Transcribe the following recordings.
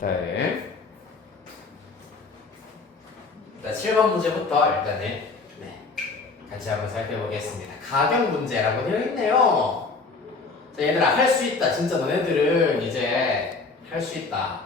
네. 자, 7번 문제부터 일단은 네, 같이 한번 살펴보겠습니다. 가경 문제라고 되어 있네요. 자, 얘들아 할 수 있다. 진짜 너네들은 이제 할 수 있다.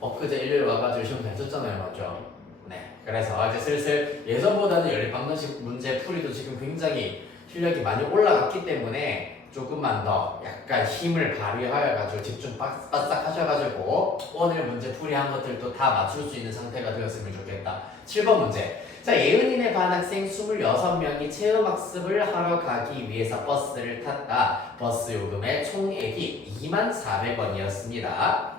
엊그제 일요일 와가지고 시험 잘 쳤잖아요, 맞죠? 네. 그래서 이제 슬슬 예전보다는 연립방정식 문제 풀이도 지금 굉장히 실력이 많이 올라갔기 때문에 조금만 더 약간 힘을 발휘하여가지고 집중 바싹 하셔가지고 오늘 문제 풀이한 것들도 다 맞출 수 있는 상태가 되었으면 좋겠다. 7번 문제. 자, 예은이네 반 학생 26명이 체험학습을 하러 가기 위해서 버스를 탔다. 버스 요금의 총액이 24,000원이었습니다.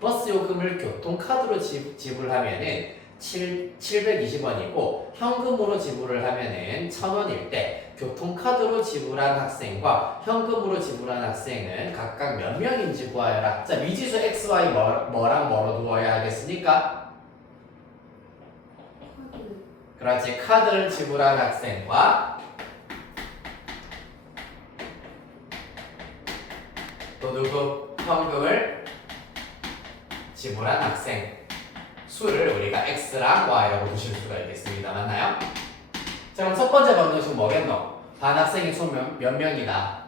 버스 요금을 교통카드로 지불하면은 720원이고 현금으로 지불을 하면은 1,000원일 때 교통카드로 지불한 학생과 현금으로 지불한 학생은 각각 몇 명인지 구하여라. 자, 미지수 xy 뭐랑 뭐로 두어야 하겠습니까? 그렇지. 카드를 지불한 학생과 또 누구? 현금을 지불한 학생 수를 우리가 x랑 y라고 두실 수가 있겠습니다. 맞나요? 자, 그럼 첫 번째 방정식 뭐겠노? 반 학생이 총 몇 명이다?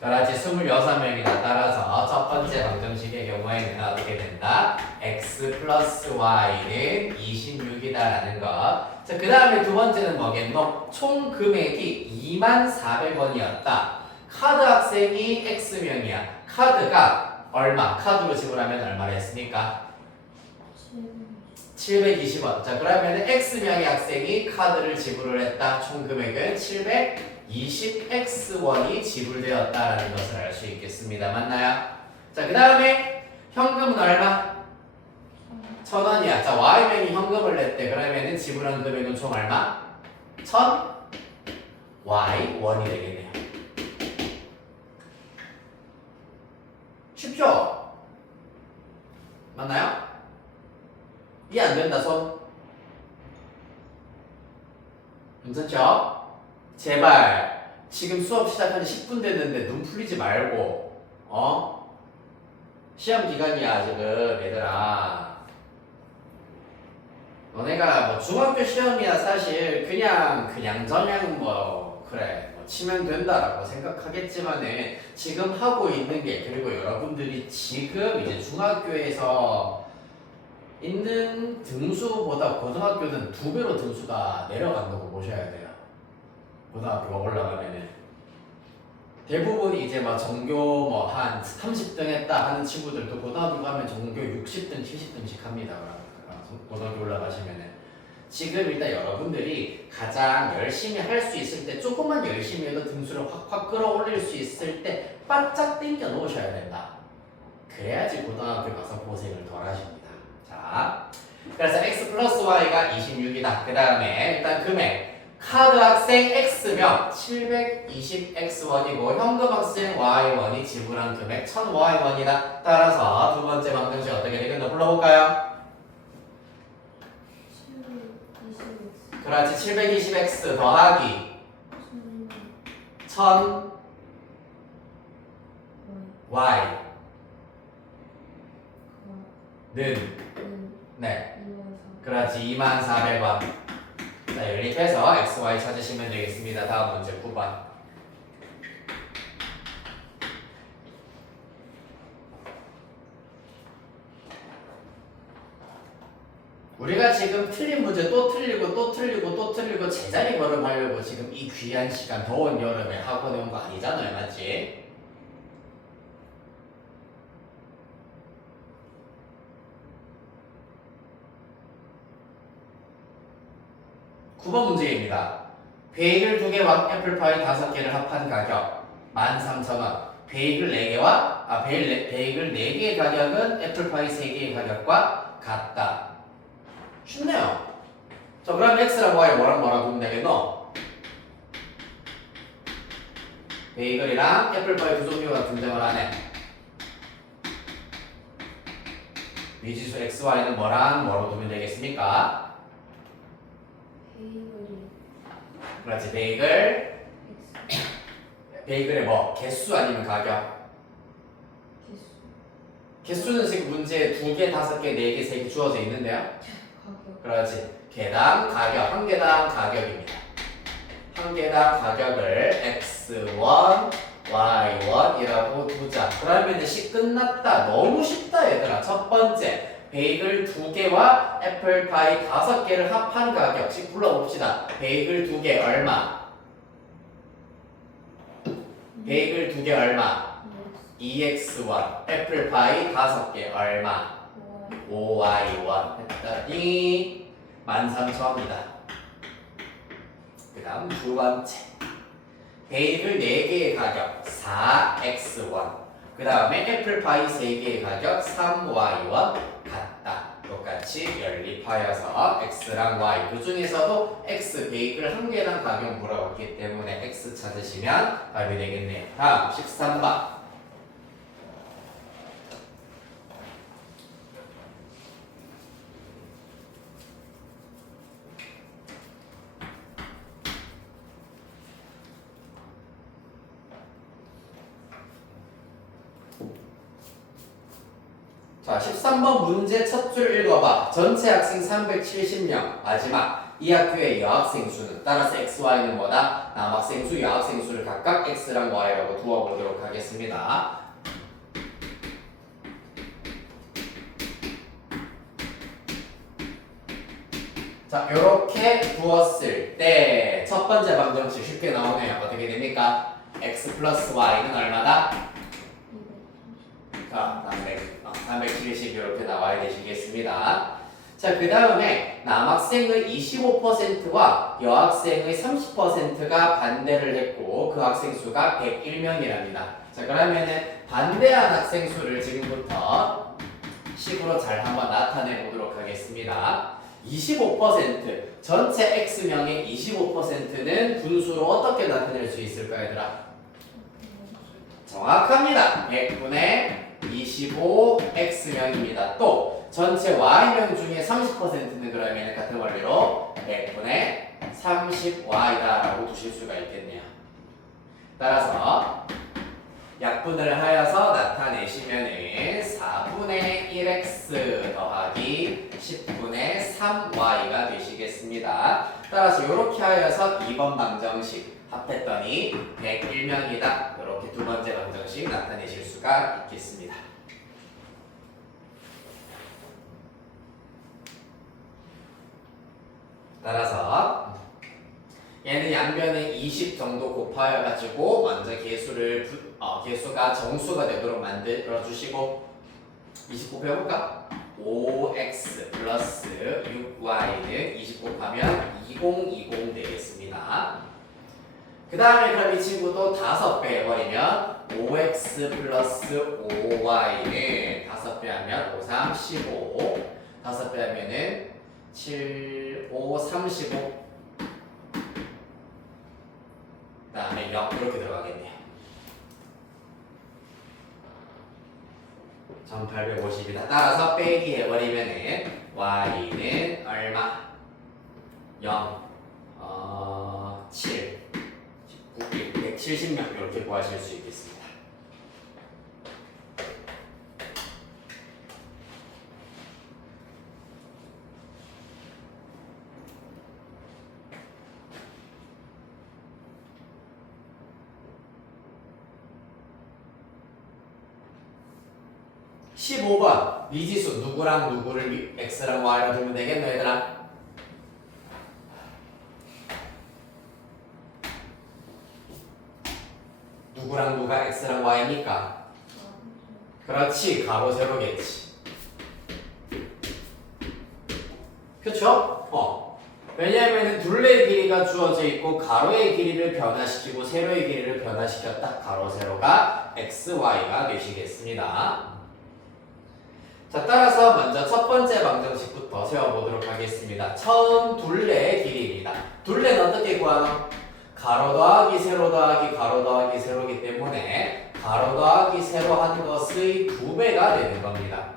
그렇지. 26명이다. 따라서 첫 번째 방정식의 경우에는 어떻게 된다? x 플러스 y는 26이다라는 거. 자, 그 다음에 두 번째는 뭐겠노? 총 금액이 24,000원이었다. 카드 학생이 x명이야. 카드가 얼마? 카드로 지불하면 얼마를 했습니까? 720원. 자, 그러면 X명의 학생이 카드를 지불을 했다. 총 금액은 720X원이 지불되었다라는 것을 알 수 있겠습니다. 맞나요? 자, 그 다음에 현금은 얼마? 1,000원이야. 자, Y명이 현금을 냈대. 그러면은 지불한 금액은 총 얼마? 1,000Y원이 되겠네요. 쉽죠? 맞나요? 이해 안 된다, 손? 괜찮죠? 제발 지금 수업 시작한 지 10분 됐는데 눈 풀리지 말고 시험 기간이야 지금 얘들아. 너네가 뭐 중학교 시험이야 사실 그냥 저냥 뭐 그래 뭐 치면 된다라고 생각하겠지만은 지금 하고 있는 게 그리고 여러분들이 지금 이제 중학교에서 있는 등수보다 고등학교는 2배로 등수가 내려간다고 보셔야 돼요. 고등학교가 올라가면은 대부분 이제 막 전교 뭐 한 30등 했다 하는 친구들도 고등학교 가면 전교 60등, 70등씩 합니다. 고등학교 올라가시면은 지금 일단 여러분들이 가장 열심히 할 수 있을 때 조금만 열심히 해도 등수를 확 끌어올릴 수 있을 때 바짝 당겨 놓으셔야 된다. 그래야지 고등학교 가서 고생을 덜 하십니다. 자, 그래서 x 플러스 y가 26이다. 그 다음에 일단 금액 카드 학생 x명 720x원이고 현금 학생 y원이 지불한 금액 1000y원이다. 따라서 두 번째 방정식 어떻게 되겠나 불러볼까요? 그렇지. 720x 더하기 1000 y 는 네, 그렇지. 24,000원. 자, 연립해서 x, y 찾으시면 되겠습니다. 다음 문제 9번. 우리가 지금 틀린 문제 또 틀리고 또 틀리고 또 틀리고 제자리 걸음하려고 지금 이 귀한 시간 더운 여름에 학원에 온 거 아니잖아요. 맞지? (9번) 문제입니다. 베이글 2개와 애플파이 5개를 합한 가격 13,000원. 베이글 4개와 베이글 4개의 가격은 애플파이 3개의 가격과 같다. 쉽네요. 자, 그럼 x랑 y 뭐랑 보면 되겠노? 베이글이랑 애플파이 두 종류가 등장을 하네. 미지수 x, y는 뭐랑 뭐로 두면 되겠습니까? 그렇지. 베이글의 뭐? 개수 아니면 가격? 개수는 지금 문제에 2개, 5개, 4개, 3개 주어져 있는데요. 가격. 그렇지. 개당 가격, 한 개당 가격입니다. 한 개당 가격을 x1, y1이라고 두자. 그러면 시 끝났다. 너무 쉽다 얘들아. 첫 번째, 베이글 2개와 애플파이 5개를 합한 가격씩 불러봅시다. 베이글 2개 얼마? 베이글 2개 얼마? 2x1. 애플파이 5개 얼마? 5y1 했더니 13,000원이다. 그 다음 두 번째, 베이글 4개의 가격 4x1. 그 다음에 애플파이 3개의 가격 3y1 같다. 똑같이 연립하여서 x랑 y 그 중에서도 x 베이글 한 개당 가격 물어봤기 때문에 x 찾으시면 답이 되겠네요. 다음 13번. 자, 13번 문제 첫 줄 읽어봐. 전체 학생 370명. 마지막. 이 학교의 여학생 수는 따라서 x, y는 뭐다? 남학생 수, 여학생 수를 각각 x랑 y라고 두어보도록 하겠습니다. 자, 이렇게 두었을 때 첫 번째 방정식 쉽게 나오네요. 어떻게 됩니까? x 플러스 y는 얼마다? 자, 370 이렇게 나와야 되시겠습니다. 자, 그 다음에 남학생의 25%와 여학생의 30%가 반대를 했고 그 학생 수가 101명이랍니다. 자, 그러면은 반대한 학생 수를 지금부터 식으로 잘 한번 나타내 보도록 하겠습니다. 25% 전체 X명의 25%는 분수로 어떻게 나타낼 수 있을까요, 얘들아? 정확합니다. 100분의 25X명입니다. 또 전체 Y명 중에 30%는 그러면 같은 원리로 100분의 30Y다라고 두실 수가 있겠네요. 따라서 약분을 하여서 나타내시면은 4분의 1x 더하기 10분의 3y가 되시겠습니다. 따라서 이렇게 하여서 2번 방정식 합했더니 101명이다. 이렇게 두 번째 방정식 나타내실 수가 있겠습니다. 따라서 얘는 양변에 20 정도 곱하여 가지고 먼저 개수가 정수가 되도록 만들어 주시고 20 곱해볼까? 5x 플러스 6y는 20 곱하면 2020 되겠습니다. 그 다음에 그럼 이 친구도 5배 해버리면 5x 플러스 5y는 5배 하면 5, 3, 15 5배 하면은 7, 5, 35 그 다음에 0 이렇게 들어가겠네요. 1850이다. 따라서 빼기 해버리면은 y는 얼마? 0, 7, 19, 170명 이렇게 구하실 수 있겠습니다. (15번) 미지수 누구랑 누구를 x랑 y랑 두면 되겠노 얘들아? 누구랑 누가 x랑 y니까? 그렇지, 가로 세로겠지. 그쵸? 왜냐하면 둘레의 길이가 주어져 있고 가로의 길이를 변화시키고 세로의 길이를 변화시켰다. 가로 세로가 x, y가 되시겠습니다. 자, 따라서 먼저 첫 번째 방정식부터 세워보도록 하겠습니다. 처음 둘레의 길이입니다. 둘레는 어떻게 구하노? 가로 더하기 세로 더하기 가로 더하기 세로이기 때문에 가로 더하기 세로 한 것의 2배가 되는 겁니다.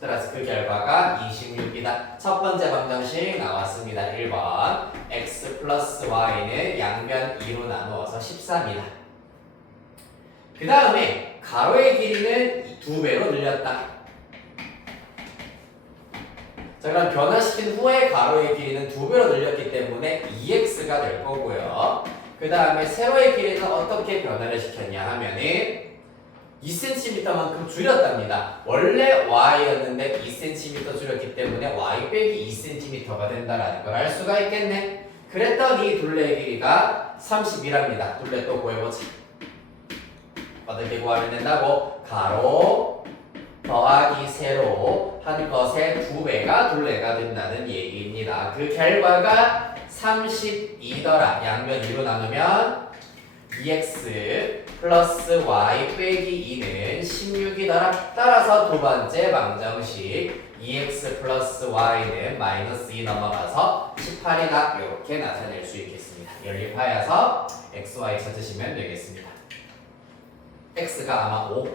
따라서 그 결과가 26이다. 첫 번째 방정식 나왔습니다. 1번 x 플러스 y는 양변 2로 나누어서 13이다. 그 다음에 가로의 길이는 2배로 늘렸다. 자, 그럼 변화시킨 후에 가로의 길이는 2배로 늘렸기 때문에 2x가 될 거고요. 그 다음에 세로의 길이는 어떻게 변화를 시켰냐 하면은 2cm만큼 줄였답니다. 원래 y였는데 2cm 줄였기 때문에 y 빼기 2cm가 된다라는 걸 알 수가 있겠네. 그랬더니 둘레의 길이가 30이랍니다. 둘레 또 구해보자. 어떻게 구하면 된다고? 가로 더하기 세로 한 것의 2배가 둘레가 된다는 얘기입니다. 그 결과가 32더라. 양면 2로 나누면 2x 플러스 y 빼기 2는 16이더라. 따라서 두 번째 방정식 2x 플러스 y는 마이너스 2 넘어가서 18이다. 이렇게 나타낼 수 있겠습니다. 연립하여서 xy 찾으시면 되겠습니다. x가 아마 5,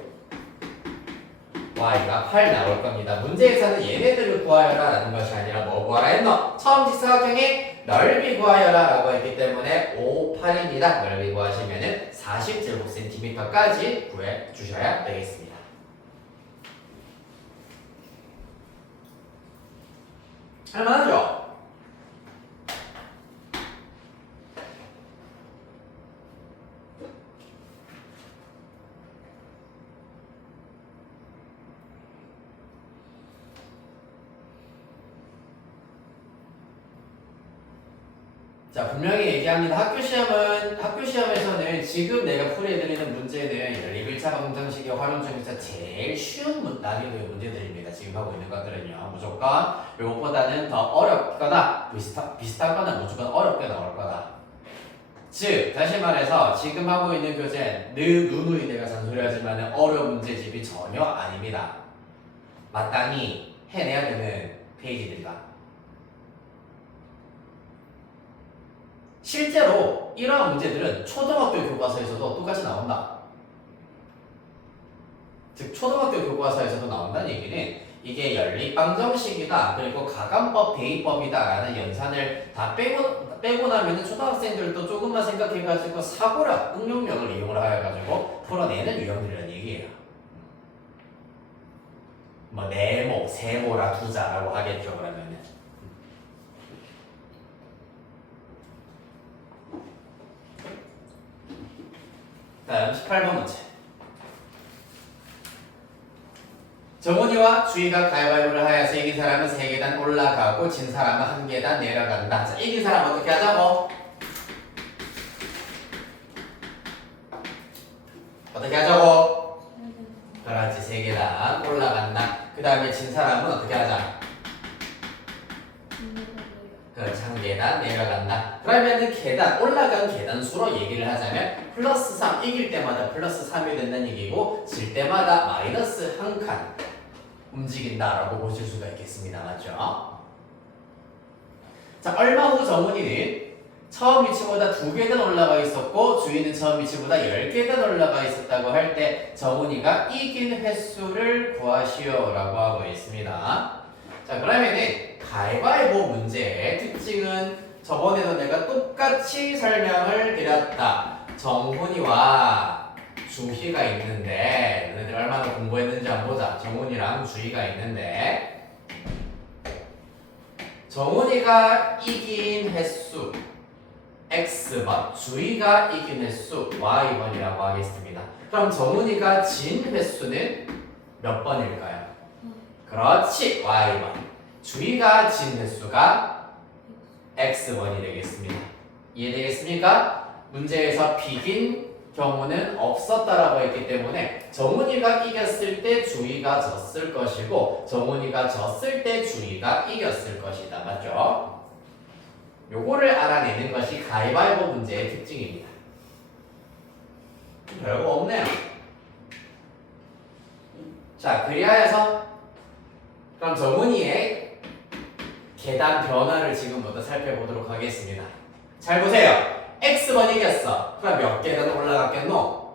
y가 8 나올 겁니다. 문제에서는 얘네들을 구하여라 라는 것이 아니라 뭐 구하라 했노? 처음 직사각형의 넓이 구하여라 라고 했기 때문에 5, 8입니다. 넓이 구하시면은 40제곱cm까지 구해 주셔야 되겠습니다. 할만하죠? 자, 분명히 얘기합니다. 학교 시험에서는 지금 내가 풀이해드리는 문제는 연립 1차 방정식의 활용 중에서 제일 쉬운 난이도의 문제들입니다. 지금 하고 있는 것들은요. 무조건 이것보다는 더 어렵거나 비슷하거나 무조건 어렵게 나올 거다. 즉, 다시 말해서 지금 하고 있는 교재 누누이 내가 잔소리하지만 어려운 문제집이 전혀 아닙니다. 마땅히 해내야 되는 페이지들이다. 실제로 이러한 문제들은 초등학교 교과서에서도 똑같이 나온다. 즉 초등학교 교과서에서도 나온다는 얘기는 이게 연립방정식이다, 그리고 가감법, 대입법이다 라는 연산을 다 빼고 나면 초등학생들도 조금만 생각해가지고 사고력, 응용력을 이용을 하여가지고 풀어내는 유형들이라는 얘기예요. 뭐 네모, 세모라 두자라고 하겠죠. 그러면은 다음 18번 문제. 정훈이와 주희가 가위바위보를 하여서 이긴 사람은 3계단 올라가고 진 사람은 1계단 내려간다. 자, 이긴 사람 어떻게 하자고? 어떻게 하자고? 그렇지, 3계단 올라간다. 그 다음에 진 사람은 어떻게 하자? 그렇지, 1계단 내려간다. 그러면은 계단, 올라간 계단 수로 얘기를 하자면 플러스 3, 이길 때마다 플러스 3이 된다는 얘기고 질 때마다 마이너스 1칸 움직인다라고 보실 수가 있겠습니다. 맞죠? 자, 얼마 후 정훈이는 처음 위치보다 2계단 올라가 있었고 주희는 처음 위치보다 10계단 올라가 있었다고 할 때 정훈이가 이긴 횟수를 구하시오 라고 하고 있습니다. 자, 그러면은 가위바위보 문제의 특징은 저번에도 내가 똑같이 설명을 드렸다. 정훈이와 주희가 있는데 너네들 얼마나 공부했는지 한번 보자. 정훈이랑 주희가 있는데 정훈이가 이긴 횟수 X번, 주희가 이긴 횟수 Y번이라고 하겠습니다. 그럼 정훈이가 진 횟수는 몇 번일까요? 그렇지, Y번. 주희가 진 횟수가 X번이 되겠습니다. 이해되겠습니까? 문제에서 비긴 경우는 없었다라고 했기 때문에 정훈이가 이겼을 때 주희가 졌을 것이고 정훈이가 졌을 때 주희가 이겼을 것이다. 맞죠? 요거를 알아내는 것이 가위바위보 문제의 특징입니다. 별거 없네요. 자, 그리하여서 그럼 정훈이의 계단 변화를 지금부터 살펴보도록 하겠습니다. 잘 보세요. X번 이겼어. 그럼 몇 계단 올라갔겠노?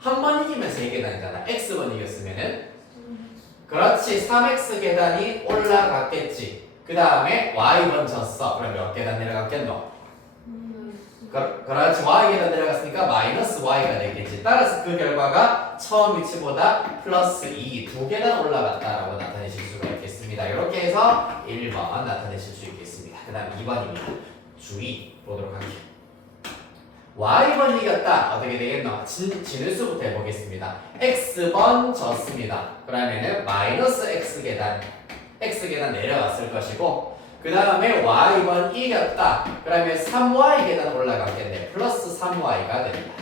한 번 이기면 3계단이잖아. X번 이겼으면은 그렇지, 3X 계단이 올라갔겠지. 그 다음에 Y번 졌어. 그럼 몇 계단 내려갔겠노? 그렇지. y계단 내려갔으니까 마이너스 y가 되겠지. 따라서 그 결과가 처음 위치보다 플러스 2, 두 계단 올라갔다라고 나타내실 수가 있겠습니다. 이렇게 해서 1번 나타내실 수 있겠습니다. 그 다음 2번입니다. 주의 보도록 할게요. y번 이겼다. 어떻게 되겠노? 지는 수부터 해보겠습니다. x번 졌습니다. 그러면은 마이너스 x계단 내려왔을 것이고, 그 다음에 y번 이겼다. 그러면 3y 계단 올라갔겠네. 플러스 3y가 됩니다.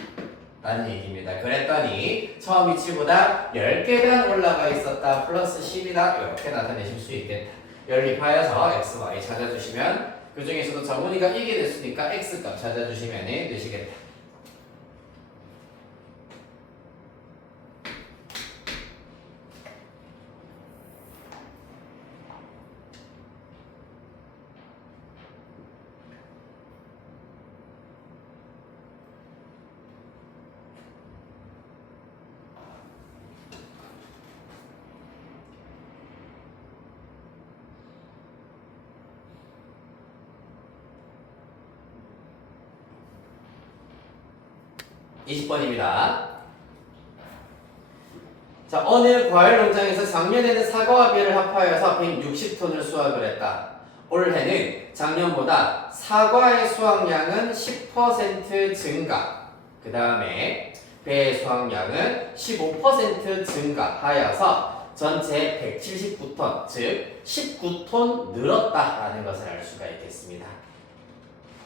라는 얘기입니다. 그랬더니 처음 위치보다 10계단 올라가 있었다. 플러스 10이다. 이렇게 나타내실 수 있겠다. 연립하여서 x, y 찾아주시면 그 중에서도 정훈이가 이게 됐으니까 x값 찾아주시면 되시겠다. (20번입니다) 자, 어느 과일 농장에서 작년에는 사과와 배를 합하여서 160톤을 수확을 했다. 올해는 작년보다 사과의 수확량은 10% 증가, 그 다음에 배의 수확량은 15% 증가하여서 전체 179톤, 즉 19톤 늘었다라는 것을 알 수가 있겠습니다.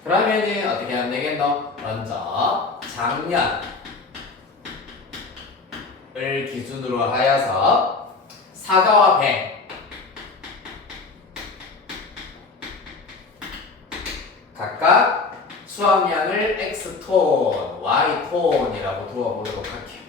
그러면은 어떻게 하면 되겠노? 먼저 작년을 기준으로 하여서 사과와 배 각각 수확량을 X톤, Y톤이라고 두어보도록 할게요.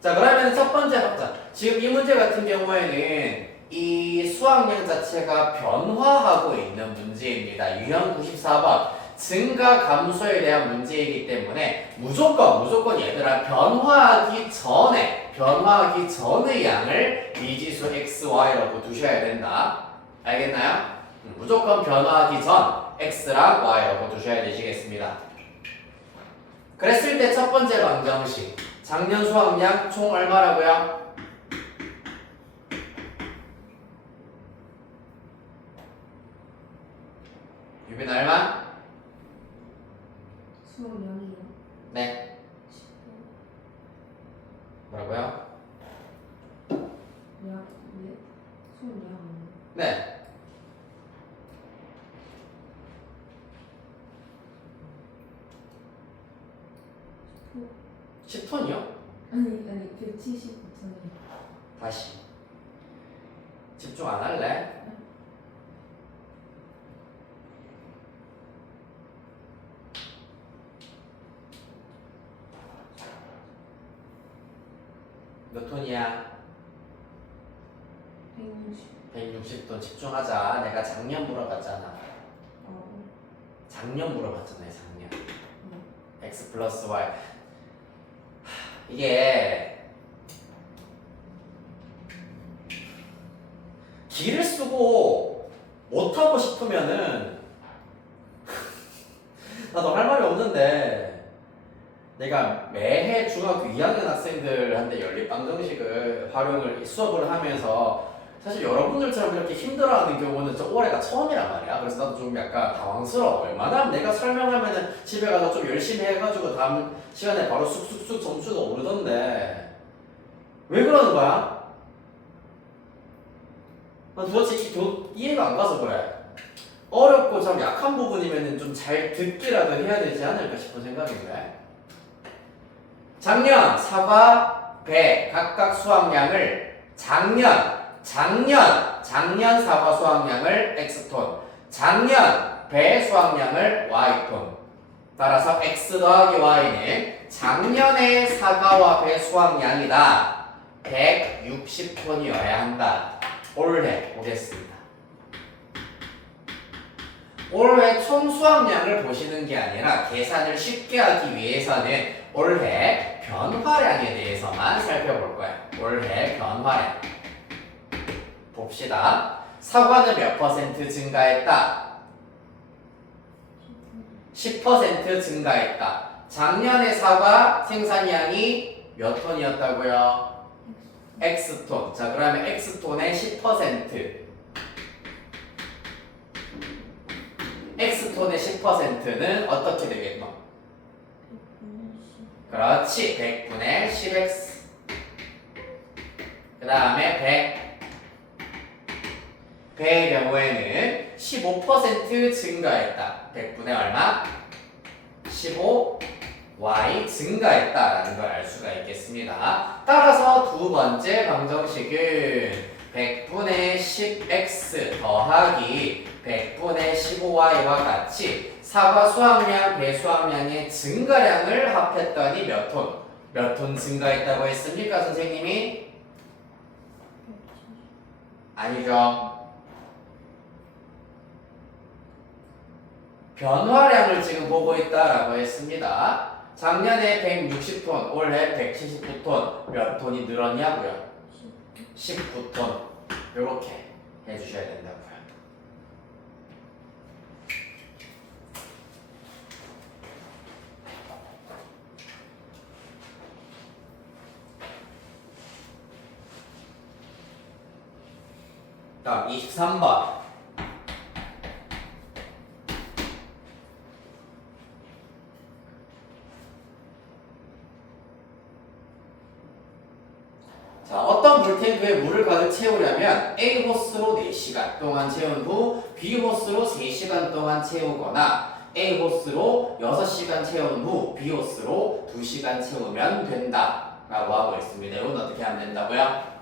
자, 그러면 첫 번째 박자. 지금 이 문제 같은 경우에는 이 수확량 자체가 변화하고 있는 문제입니다. 유형 94번 증가 감소에 대한 문제이기 때문에 무조건 얘들아 변화하기 전의 양을 미지수 x, y라고 두셔야 된다. 알겠나요? 무조건 변화하기 전 x랑 y라고 두셔야 되시겠습니다. 그랬을 때 첫 번째 방정식 작년 수확량 총 얼마라고요? 유빈 얼마? 수학량이요? 네. 뭐라고요? 약, 네? 수학량 네. 어? 10톤이요? 아니 179톤이요. 다시. 집중 안 할래? 몇 톤이야? 160. 160톤 집중하자. 내가 작년 물어봤잖아. 어. 작년 물어봤잖아요. 작년. 네. x 플러스 y. 이게 길을 쓰고 못하고 싶으면은 나도 할 말이 없는데 내가 매해 중학교 2학년 학생들한테 연립방정식을 활용을 수업을 하면서 사실 여러분들처럼 이렇게 힘들어하는 경우는 저 올해가 처음이란 말이야. 그래서 나도 좀 약간 당황스러워. 웬만하면 내가 설명하면은 집에 가서 좀 열심히 해가지고 다음 시간에 바로 쑥쑥쑥 점수가 오르던데 왜 그러는 거야? 난 도대체 이해가 안 가서 그래. 어렵고 좀 약한 부분이면은 좀 잘 듣기라도 해야 되지 않을까 싶은 생각인데. 작년 사과, 배 각각 수확량을 작년 사과 수확량을 X톤, 작년 배 수확량을 Y톤. 따라서 X 더하기 Y는 작년의 사과와 배 수확량이다. 160톤이어야 한다. 올해 보겠습니다. 올해 총 수확량을 보시는 게 아니라 계산을 쉽게 하기 위해서는 올해 변화량에 대해서만 살펴볼 거야. 올해 변화량. 봅시다. 사과는 몇 퍼센트 증가했다? 10% 증가했다. 작년에 사과 생산량이 몇 톤이었다고요? X톤. 자, 그러면 X톤의 10%. X톤의 10%는 어떻게 되겠노? 그렇지. 100분의 10X. 그 다음에 100의 경우에는 15% 증가했다. 100분의 얼마? 15y 증가했다라는 걸 알 수가 있겠습니다. 따라서 두 번째 방정식은 100분의 10x 더하기 100분의 15y와 같이 사과 수확량, 배 수확량의 증가량을 합했더니 몇 톤? 몇 톤 증가했다고 했습니까, 선생님이? 아니죠. 변화량을 지금 보고 있다라고 했습니다. 작년에 160톤, 올해 179톤. 몇 톤이 늘었냐고요? 19톤. 이렇게 해주셔야 된다고요. 다음 23번. 자, 어떤 물탱크에 물을 가득 채우려면 A 호스로 4시간 동안 채운 후 B 호스로 3시간 동안 채우거나 A 호스로 6시간 채운 후 B 호스로 2시간 채우면 된다 라고 하고 있습니다. 이건 어떻게 하면 된다고요?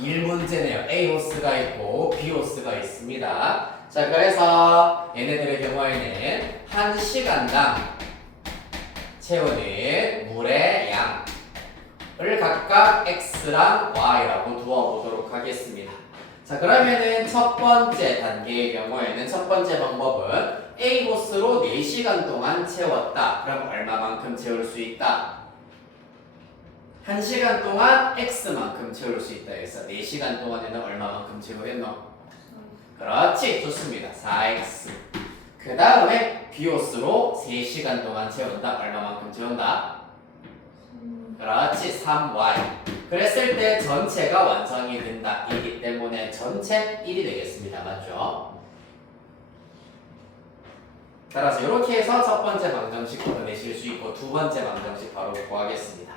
1문제네요. A 호스가 있고 B 호스가 있습니다. 자, 그래서 얘네들의 경우에는 1시간당 채우는 물의 양을 각각 X랑 Y라고 두어보도록 하겠습니다. 자, 그러면은 첫 번째 단계의 경우에는 첫 번째 방법은 A 호스로 4시간 동안 채웠다. 그럼 얼마만큼 채울 수 있다? 1시간 동안 X만큼 채울 수 있다 해서 4시간 동안에는 얼마만큼 채우겠노? 그렇지, 좋습니다. 4X. 그 다음에 B호스로 3시간 동안 채운다. 얼마만큼 채운다? 그렇지, 3Y. 그랬을 때 전체가 완성이 된다. 이기 때문에 전체 1이 되겠습니다. 맞죠? 따라서 이렇게 해서 첫 번째 방정식 걷어내실 수 있고 두 번째 방정식 바로 구하겠습니다.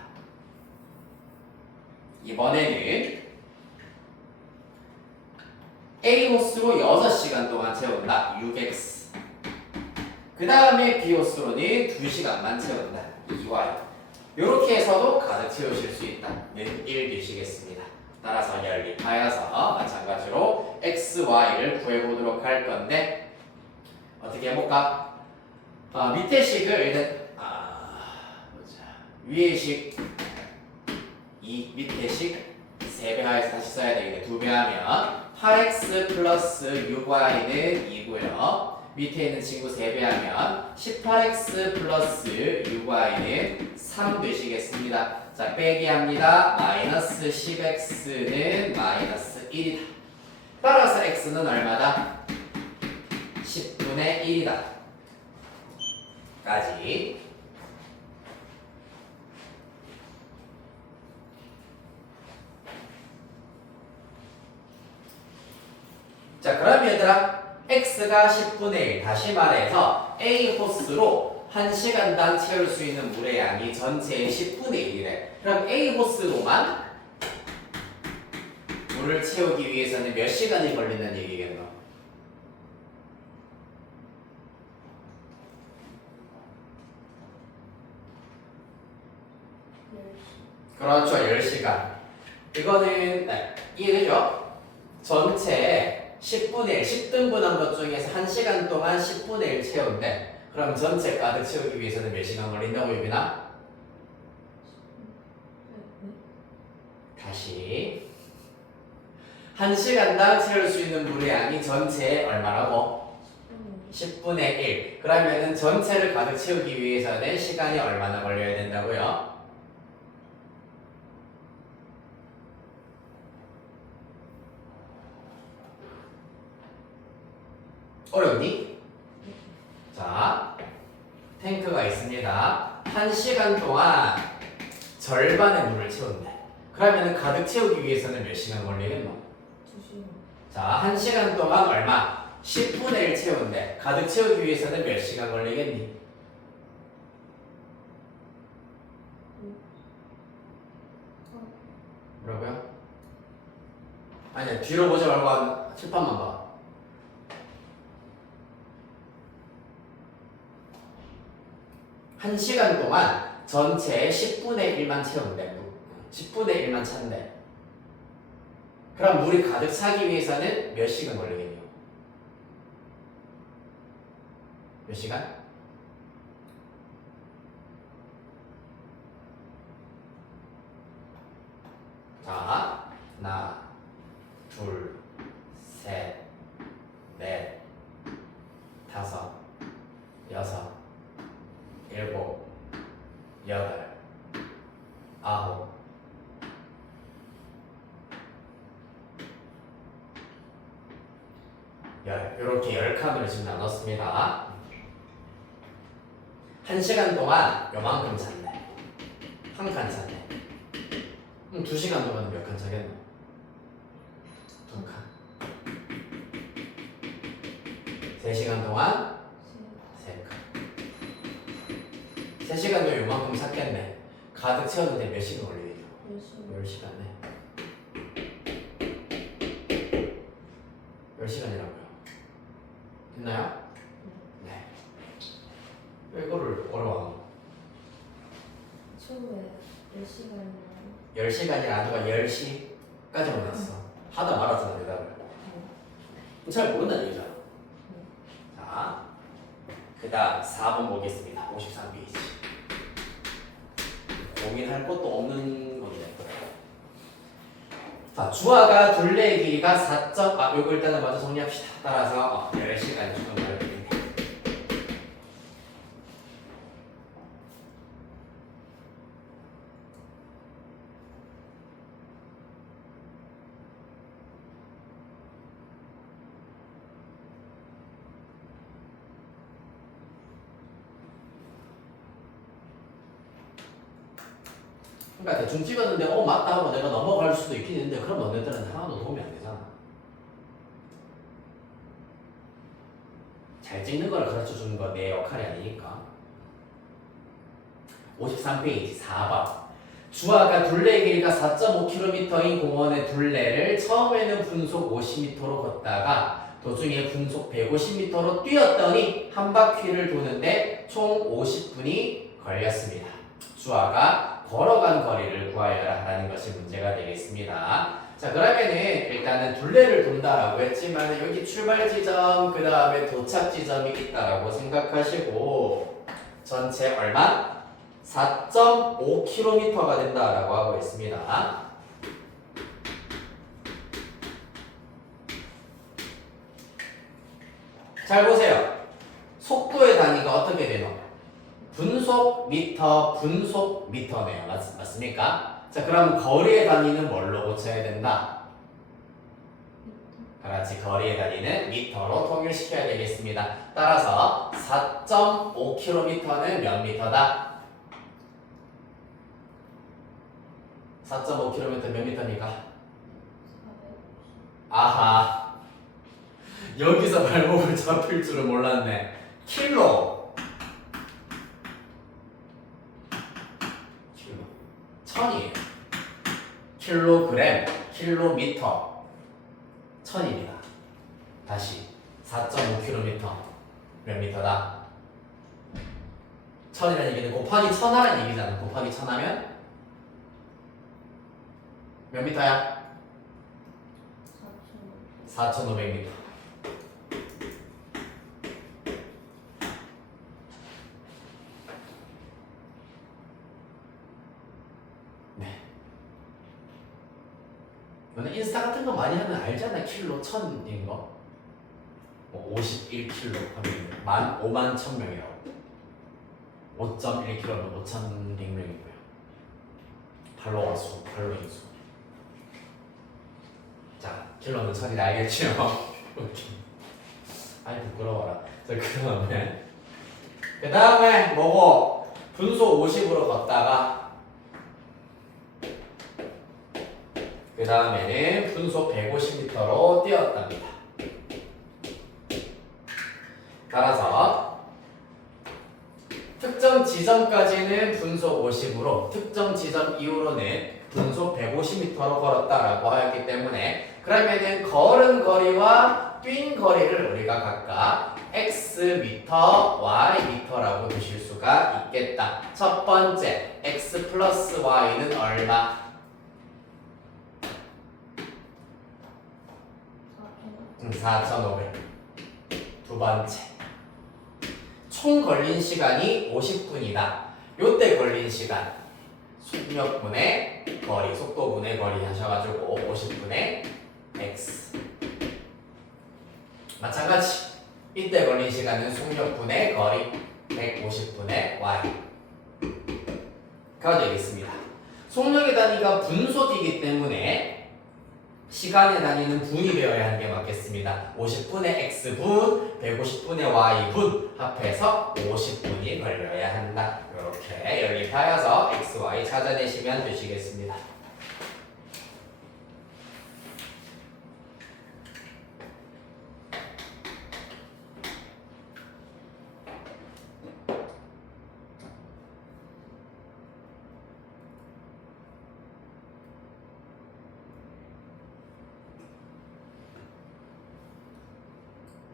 이번에는 A 호스로 6시간 동안 채운다. 6x. 그 다음에 B 호스로는 2시간만 채운다. 2y. 이렇게 해서도 가득 채우실 수 있다는 1 되시겠습니다. 따라서 연립하여서 마찬가지로 x, y를 구해보도록 할 건데 어떻게 해볼까? 밑에 식을 일단 보자. 위의 식 이 밑에 식 3배 하에서 다시 써야 되겠네. 2배 하면 8x 플러스 6y는 2고요. 밑에 있는 친구 3배 하면 18x 플러스 6y는 3 되시겠습니다. 자, 빼기 합니다. 마이너스 10x는 마이너스 1이다. 따라서 x는 얼마다? 10분의 1이다. 까지. 자, 그럼 얘들아 x가 10분의 1 다시 말해서 A 호스로 1시간당 채울 수 있는 물의 양이 전체의 10분의 1이래. 그럼 A 호스로만 물을 채우기 위해서는 몇 시간이 걸리는 얘기겠노? 그렇죠, 10시간. 이거는 이해되죠? 전체 10분의 1, 10등분한 것 중에서 1시간 동안 10분의 1 채운대. 그럼 전체 가득 채우기 위해서는 몇 시간 걸린다고 유빈아? 다시 1시간당 채울 수 있는 물의 양이 전체의 얼마라고? 10분의 1. 그러면은 전체를 가득 채우기 위해서는 시간이 얼마나 걸려야 된다고요? 어렵니? 자, 탱크가 있습니다. 1시간 동안 절반의 물을 채운대. 그러면 가득 채우기 위해서는 몇 시간 걸리겠노? 2시간. 자, 1시간 동안 얼마? 10분의 1 채운대. 가득 채우기 위해서는 몇 시간 걸리겠니? 뭐라고요? 아니야, 뒤로 보지 말고 칠판만 봐. 한 시간 동안 전체의 10분의 1만 채운대. 10분의 1만 찬대. 그럼 물이 가득 차기 위해서는 몇 시간 걸리겠냐? 몇 시간? 자, 하나, 둘, 셋, 넷, 다섯, 여섯, 일곱, 여덟, 아홉, 열. 이렇게 10칸으로 지금 나눴습니다. 1시간 동안 요만큼 찼네. 한 칸 찼네. 그럼 2시간 동안 몇 칸 차겠노? 2칸. 3시간 동안 3칸. 3시간도 요만큼 찼겠네. 가득 채웠는데 몇 시간 걸리겠죠? 10시간네. 10시간이라고요. 됐나요? 네. 왜 이거를 어려워하노? 처음에 몇 시간이나 10시간이라 누가 10시까지만 했어. 하다 말았잖아, 대답을. 잘 모른다는 얘기잖아. 자, 그 다음 4번 보겠습니다. 53페이지. 고민할 것도 없는 건데. 자, 주화가 둘레의 길이가 4점, 요거 일단은 먼저 정리합시다. 따라서 10시간 정도 말해드립니다. 그러니까 대충 찍었는데 맞다 하고 내가 넘어갈 수도 있긴 있는데 그럼 너네들은 하나도 도움이 안 되잖아. 잘 찍는 걸 가르쳐 주는 거 내 역할이 아니니까. 53페이지 4번. 주화가 둘레의 길이가 4.5km인 공원의 둘레를 처음에는 분속 50m로 걷다가 도중에 분속 150m로 뛰었더니 한 바퀴를 도는데 총 50분이 걸렸습니다. 주화가 걸어간 거리를 구하여라라는 것이 문제가 되겠습니다. 자, 그러면은 일단은 둘레를 돈다라고 했지만 여기 출발 지점 그 다음에 도착 지점이 있다라고 생각하시고 전체 얼마? 4.5km가 된다라고 하고 있습니다. 잘 보세요. 속도의 단위가 어떻게 되노? 분속 미터, 분속 미터네요. 맞습니까? 자, 그럼 거리의 단위는 뭘로 고쳐야 된다? 그렇지. 거리의 단위는 미터로 통일시켜야 되겠습니다. 따라서 4.5km는 몇 미터다? 4.5km 몇 미터입니까? 아하. 여기서 발목을 잡힐 줄은 몰랐네. 킬로. 천이에요. 킬로그램, 킬로미터, 천입니다. 다시 4.5km 몇 미터다? 천이라는 얘기는 곱하기 천하라는 얘기잖아. 곱하기 천하면 몇 미터야? 4,500m. 너네 인스타 같은 거 많이 하면 알잖아. 킬로 천인 거. 뭐 51킬로 하면 5만 1000명이라고. 5.1킬로는 5,100명이고요. 팔로워 수, 팔로잉 수. 자, 킬로는 천이 알겠죠? 아이 부끄러워라. 자, 그러면 그 다음에 뭐고 분소 50으로 걷다가 그 다음에는 분소 150m로 뛰었답니다. 따라서 특정 지점까지는 분소 50으로 특정 지점 이후로는 분소 150m로 걸었다라고 하였기 때문에 그러면은 걸은 거리와 뛴 거리를 우리가 각각 x 미터, y 미터라고 두실 수가 있겠다. 첫 번째 x 플러스 y는 얼마? 4,500. 두 번째 총 걸린 시간이 50분이다. 요때 걸린 시간 속력분의 거리, 속도분의 거리 하셔가지고 50분의 x. 마찬가지 이때 걸린 시간은 속력분의 거리 150분의 y가 되겠습니다. 속력의 단위가 분소이기 때문에 시간의 단위는 분이 되어야 하는 게 맞겠습니다. 50분의 x분, 150분의 y분 합해서 50분이 걸려야 한다. 이렇게 연립하여서 x, y 찾아내시면 되시겠습니다.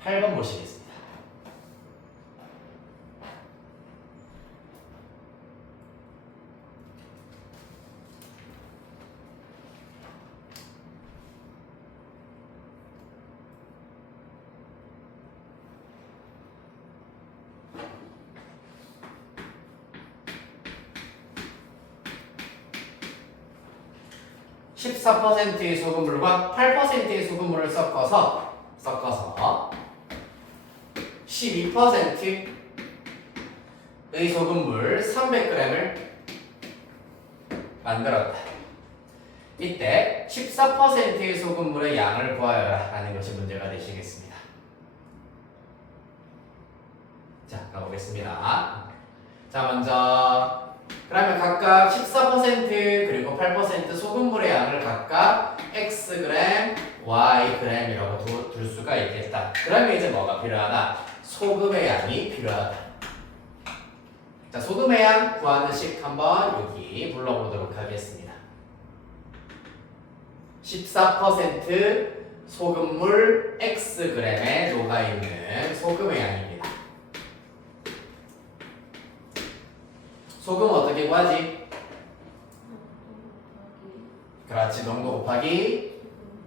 팔 번 보시겠습니다. (14%의) 소금물과 (8%의) 소금물을 섞어서 12%의 소금물 300g을 만들었다. 이때 14%의 소금물의 양을 구하여라 라는 것이 문제가 되시겠습니다. 자, 가보겠습니다. 자, 먼저 그러면 각각 14% 그리고 8% 소금물의 양을 각각 xg, yg이라고 둘 수가 있겠다. 그러면 이제 뭐가 필요하다? 소금의 양이 필요하다. 자, 소금의 양 구하는 식 한번 여기 불러보도록 하겠습니다. 14% 소금물 xg에 녹아있는 소금의 양입니다. 소금 어떻게 구하지? 그렇지, 농도 곱하기.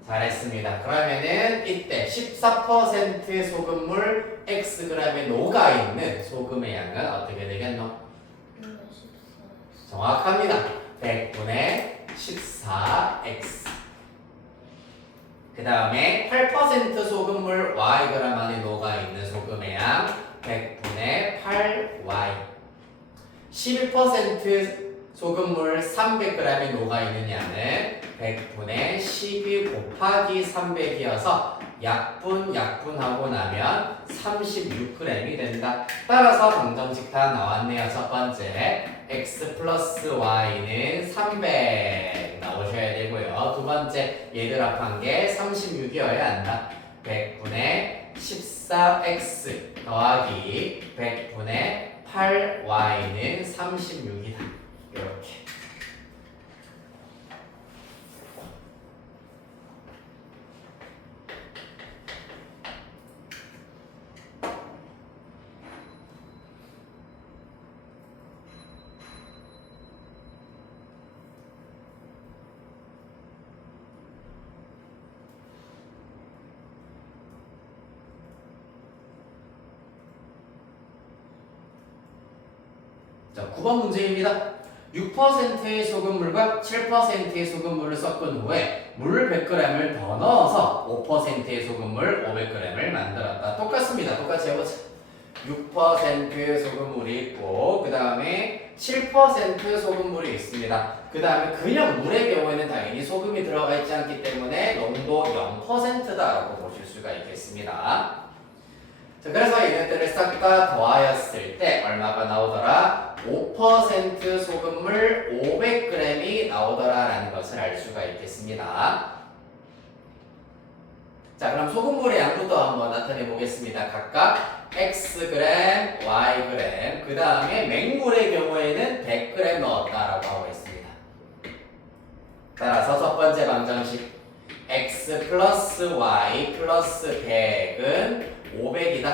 잘했습니다. 그러면은 이때 14% 소금물 xg에 녹아있는 소금의 양은 어떻게 되겠노? 정확합니다. 100분의 14x. 그 다음에 8% 소금물 yg 안에 녹아있는 소금의 양 100분의 8y. 11% 소금물 300g에 녹아있는 양은 100분의 12 곱하기 300이어서 약분하고 나면 36g이 된다. 따라서 방정식 다 나왔네요. 첫 번째 x 플러스 y는 300 나오셔야 되고요. 두 번째 얘들 합한 게 36이어야 한다. 100분의 14x 더하기 100분의 8y는 36이다. 이렇게. 자, 9번 문제입니다. 6%의 소금물과 7%의 소금물을 섞은 후에 물 100g을 더 넣어서 5%의 소금물 500g을 만들었다. 똑같습니다. 똑같이 해보자. 6% 소금물이 있고 그 다음에 7% 소금물이 있습니다. 그 다음에 그냥 물의 경우에는 당연히 소금이 들어가 있지 않기 때문에 농도 0%다라고 보실 수가 있겠습니다. 자, 그래서 얘네들을 싹 다 더하였을 때 얼마가 나오더라? 5% 소금물 500g이 나오더라라는 것을 알 수가 있겠습니다. 자, 그럼 소금물의 양부터 한번 나타내 보겠습니다. 각각 xg, yg, 그 다음에 맹물의 경우에는 100g 넣었다라고 하고 있습니다. 따라서 첫 번째 방정식 x 플러스 y 플러스 100은 500이다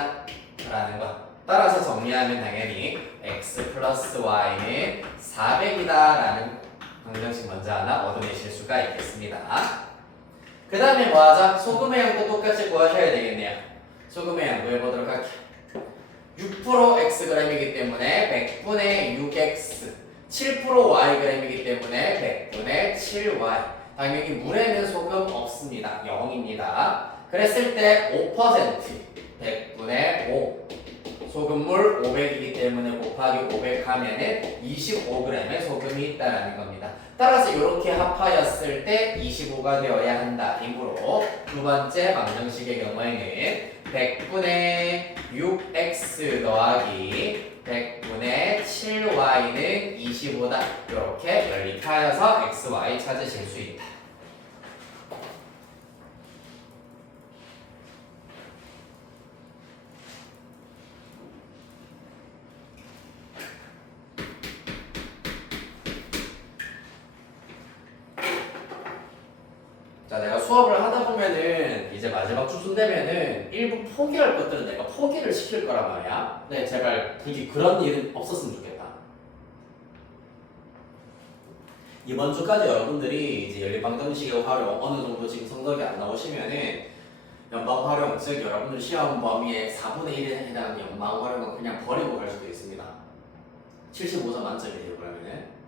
라는 것. 따라서 정리하면 당연히 x 플러스 y는 400이다 라는 방정식 먼저 하나 얻어내실 수가 있겠습니다. 그 다음에 뭐 하자? 소금의 양도 똑같이 구하셔야 되겠네요. 소금의 양 구해보도록 할게요. 6% xg이기 때문에 100분의 6x, 7% yg이기 때문에 100분의 7y. 당연히 물에는 소금 없습니다. 0입니다. 그랬을 때 5%, 100분의 5. 소금물 500이기 때문에 곱하기 500 하면은 25g의 소금이 있다라는 겁니다. 따라서 이렇게 합하였을 때 25가 되어야 한다. 이므로 두 번째 방정식의 경우에는 100분의 6x 더하기 100분의 7y는 25다. 이렇게 연립하여서 x, y 찾으실 수 있다. 자, 내가 수업을 하다 보면은 이제 마지막 주순 되면은 일부 포기할 것들은 내가 포기를 시킬 거란 말이야. 네, 제발 굳이 그런 일은 없었으면 좋겠다. 이번 주까지 여러분들이 이제 연립방정식의 활용 어느 정도 지금 성적이 안 나오시면은 연방 활용, 즉 여러분들 시험 범위의 4분의 1에 해당하는 연방 활용은 그냥 버리고 갈 수도 있습니다. 75점 만점이에요, 그러면은.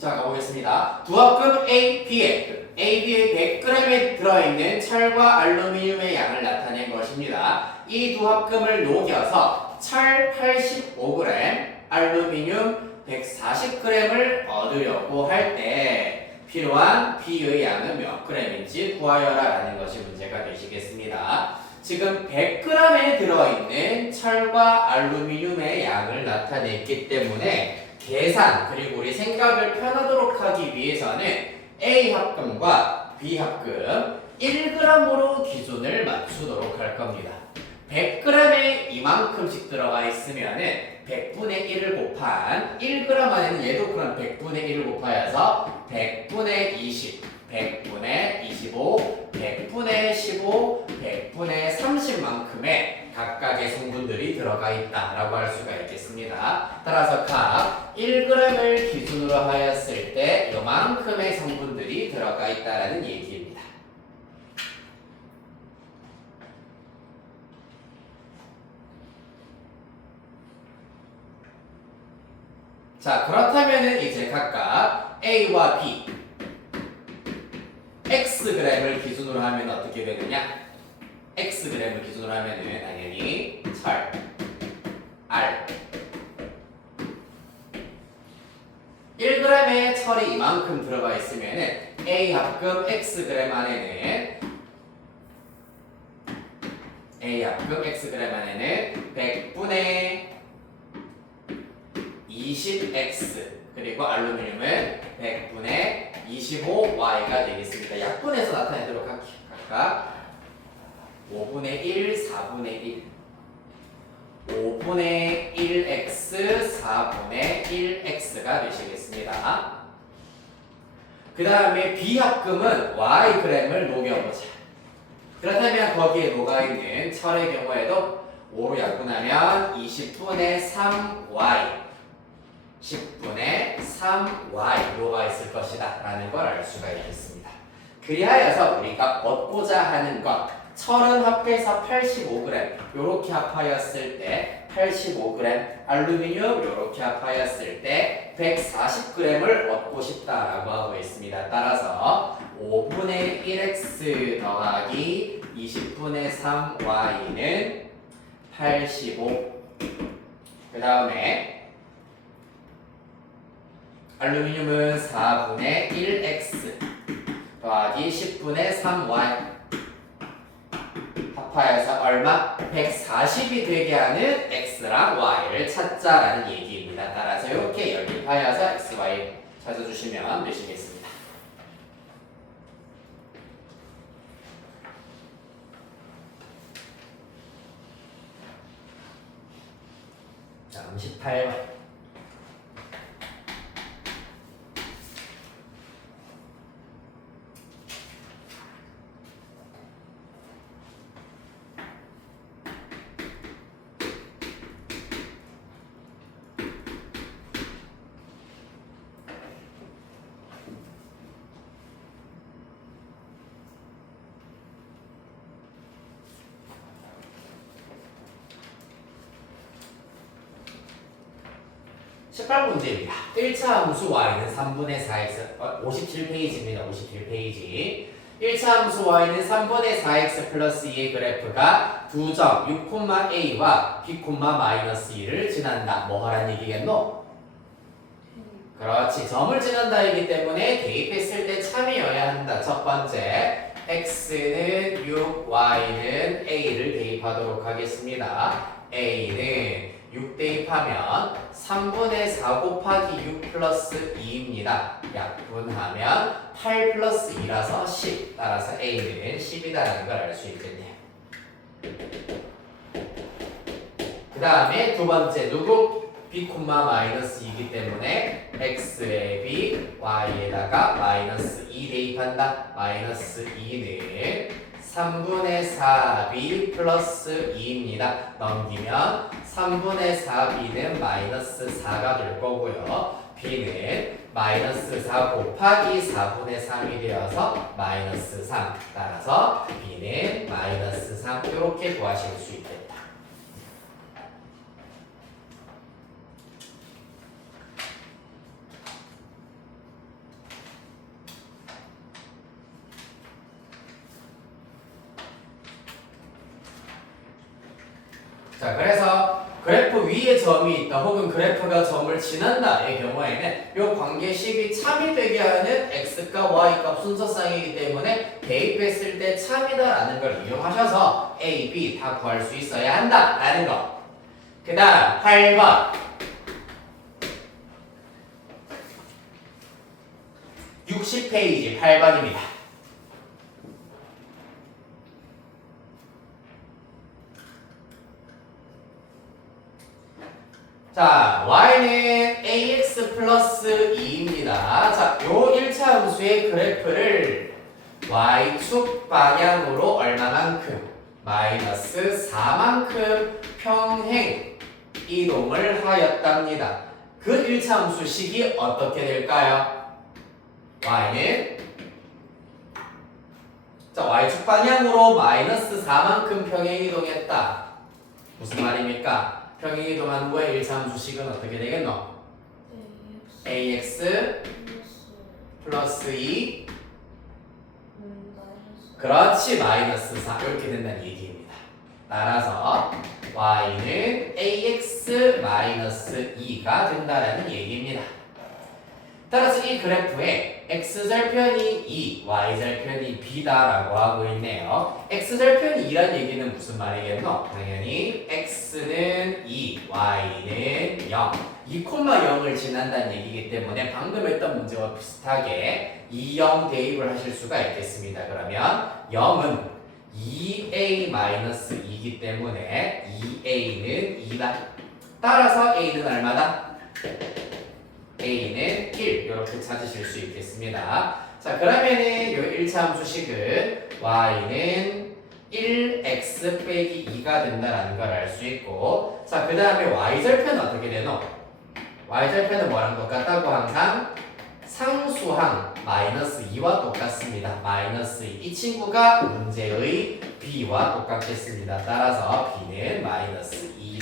자, 가보겠습니다. 두합금 A, B에 A, B의 100g에 들어있는 철과 알루미늄의 양을 나타낸 것입니다. 이 두합금을 녹여서 철 85g, 알루미늄 140g을 얻으려고 할 때 필요한 B의 양은 몇 g인지 구하여라 라는 것이 문제가 되시겠습니다. 지금 100g에 들어있는 철과 알루미늄의 양을 나타냈기 때문에 계산 그리고 우리 생각을 편하도록 하기 위해서는 A 합금과 B 합금 1g으로 기준을 맞추도록 할 겁니다. 100g에 이만큼씩 들어가 있으면은 100분의 1을 곱한 1g 안에는 얘도 그럼 100분의 1을 곱하여서 100분의 20, 100분의 25, 100분의 15, 100분의 30만큼의 각각의 성분들이 들어가 있다라고 할 수가 있겠습니다. 따라서 각 1g을 기준으로 하였을 때 이만큼의 성분들이 들어가 있다라는 얘기입니다. 자, 그렇다면은 이제 각각 A와 B Xg을 기준으로 하면 어떻게 되느냐? Xg을 기준으로 하면은 당연히 철, R 1g의 철이 이만큼 들어가 있으면은 A 합금 Xg 안에는 A 합금 Xg 안에는 100분의 20X 그리고 알루미늄은 100분의 25Y가 되겠습니다. 약분해서 나타내도록 할게요. 각각 5분의 1, 4분의 1 5분의 1x, 4분의 1x가 되시겠습니다. 그 다음에 B합금은 Yg을 녹여보자. 그렇다면 거기에 녹아있는 철의 경우에도 5로 약분하면 20분의 3y 10분의 3y 녹아있을 것이다 라는 걸 알 수가 있겠습니다. 그리하여서 우리가 얻고자 하는 것 철은 합해서 85g 요렇게 합하였을 때 85g 알루미늄 요렇게 합하였을 때 140g을 얻고 싶다라고 하고 있습니다. 따라서 5분의 1x 더하기 20분의 3y는 85. 그 다음에 알루미늄은 4분의 1x 더하기 10분의 3y 합하여서 얼마? 140이 되게 하는 x랑 y를 찾자라는 얘기입니다. 따라서 이렇게 연립하여서 x, y 찾아주시면 되시겠습니다. 다음 18번. 문제입니다. 1차 함수 y는 3분의 4x 57페이지입니다. 57페이지 1차 함수 y는 3분의 4x 플러스 2의 그래프가 두 점 6,a와 b,-2를 지난다. 뭐 하란 얘기겠노? 그렇지. 점을 지난다 이기 때문에 대입했을 때 참이어야 한다. 첫 번째 x는 6, y는 a를 대입하도록 하겠습니다. a는 6 대입하면 3분의 4 곱하기 6 플러스 2입니다. 약분하면 8 플러스 2라서 10. 따라서 A는 10이라는 걸 알 수 있겠네요. 그 다음에 두 번째 누구? B,-2이기 때문에 X에 B, Y에다가 마이너스 2 대입한다. 마이너스 2는 3분의 4b 플러스 2입니다. 넘기면 3분의 4b는 마이너스 4가 될 거고요. b는 마이너스 4 곱하기 4분의 3이 되어서 마이너스 3. 따라서 b는 마이너스 3 이렇게 구하실 수 있겠다. 자, 그래서 그래프 위에 점이 있다 혹은 그래프가 점을 지난다의 경우에는 이 관계식이 참이 되게 하는 x값, y값 순서쌍이기 때문에 대입했을 때 참이다라는 걸 이용하셔서 a, b 다 구할 수 있어야 한다라는 거. 그 다음 8번 60페이지 8번입니다. 자, y는 ax 플러스 2입니다. 자, 요 1차 함수의 그래프를 y축 방향으로 얼마만큼? 마이너스 4만큼 평행 이동을 하였답니다. 그 1차 함수식이 어떻게 될까요? y는 자, y축 방향으로 마이너스 4만큼 평행 이동했다. 무슨 말입니까? 평행 이동한 후에 1차 함수식은 어떻게 되겠노? ax 플러스 2 그렇지 마이너스 4 이렇게 된다는 얘기입니다. 따라서 y는 ax 마이너스 2가 된다는 얘기입니다. 따라서 이 그래프에 x절편이 2, y절편이 b다라고 하고 있네요. x절편이 2란 얘기는 무슨 말이겠노? 당연히 x는 2, y는 0. 2,0을 지난다는 얘기이기 때문에 방금 했던 문제와 비슷하게 2, 0 대입을 하실 수가 있겠습니다. 그러면 0은 2a-2이기 때문에 2a는 2다. 따라서 a는 얼마다? a는 1 이렇게 이렇게 찾으실 수 있겠습니다. 자, 그러면은 요 1차 함수식은 y는 1x 빼기 2가 된다라는 걸 알 수 있고, 자, 그 다음에 y절편은 어떻게 되노? y절편은 뭐랑 똑같다고? 항상 상수항 마이너스 2와 똑같습니다. 마이너스 2. 이 친구가 문제의 b와 똑같겠습니다. 따라서 b는 마이너스 2.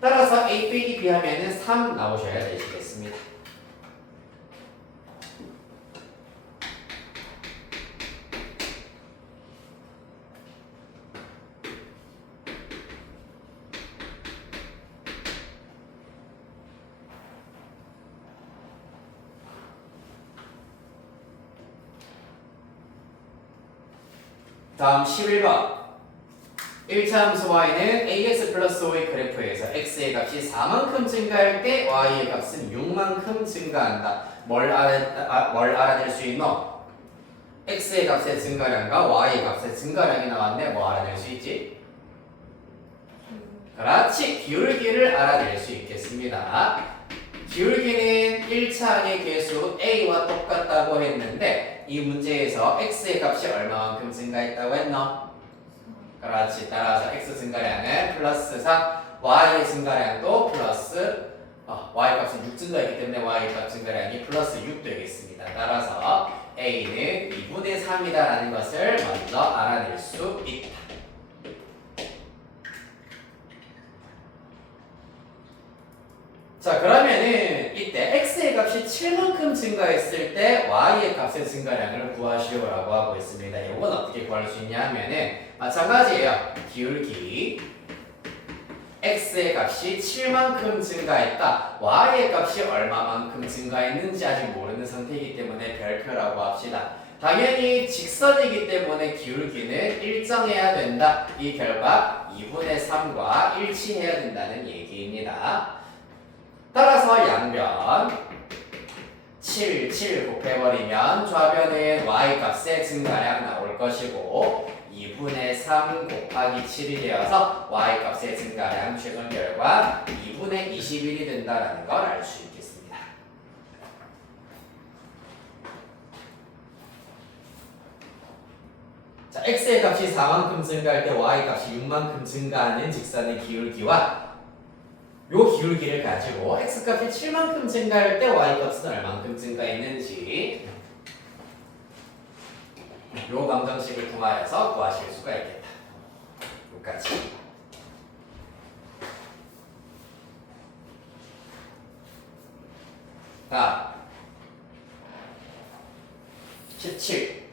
따라서 a 빼기 b 하면은 3 나오셔야 되시겠습니다. 다음 11번 1차 함수 y는 ax 플러스 5의 그래프에서 x의 값이 4만큼 증가할 때 y의 값은 6만큼 증가한다. 뭘 알아낼 수 있노? x의 값의 증가량과 y의 값의 증가량이 나왔네. 뭐 알아낼 수 있지? 그렇지. 기울기를 알아낼 수 있겠습니다. 기울기는 1차의 개수 a와 똑같다고 했는데 이 문제에서 x의 값이 얼마만큼 증가했다고 했노? 그렇지. 따라서 x 증가량은 플러스 4, y의 증가량도 플러스 y 값은 6 증가했기 때문에 y 값 증가량이 플러스 6 되겠습니다. 따라서 a는 2분의 3이다라는 것을 먼저 알아낼 수 있다. 자, 그러면은 이때 x의 값이 7만큼 증가했을 때 y의 값의 증가량을 구하시오라고 하고 있습니다. 이건 어떻게 구할 수 있냐 하면은 마찬가지예요. 기울기 x의 값이 7만큼 증가했다. y의 값이 얼마만큼 증가했는지 아직 모르는 상태이기 때문에 별표라고 합시다. 당연히 직선이기 때문에 기울기는 일정해야 된다. 이 결과 2분의 3과 일치해야 된다는 얘기입니다. 따라서 양변 7, 7 곱해버리면 좌변은 y 값의 증가량 나올 것이고 2분의 3 곱하기 7이 되어서 y 값의 증가량 최종 결과 2분의 21이 된다는 걸 알 수 있겠습니다. 자, x의 값이 4만큼 증가할 때 y 값이 6만큼 증가하는 직선의 기울기와 요 기울기를 가지고 x값이 7만큼 증가할 때 y값은 얼만큼 증가했는지 요 방정식을 통하여서 구하실 수가 있겠다. 여기까지. 다음 17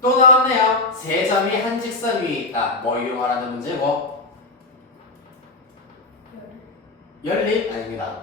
또 나왔네요. 세 점이 한 직선 위에 있다. 뭐 이용하라는 문제고? 연립? 아닙니다.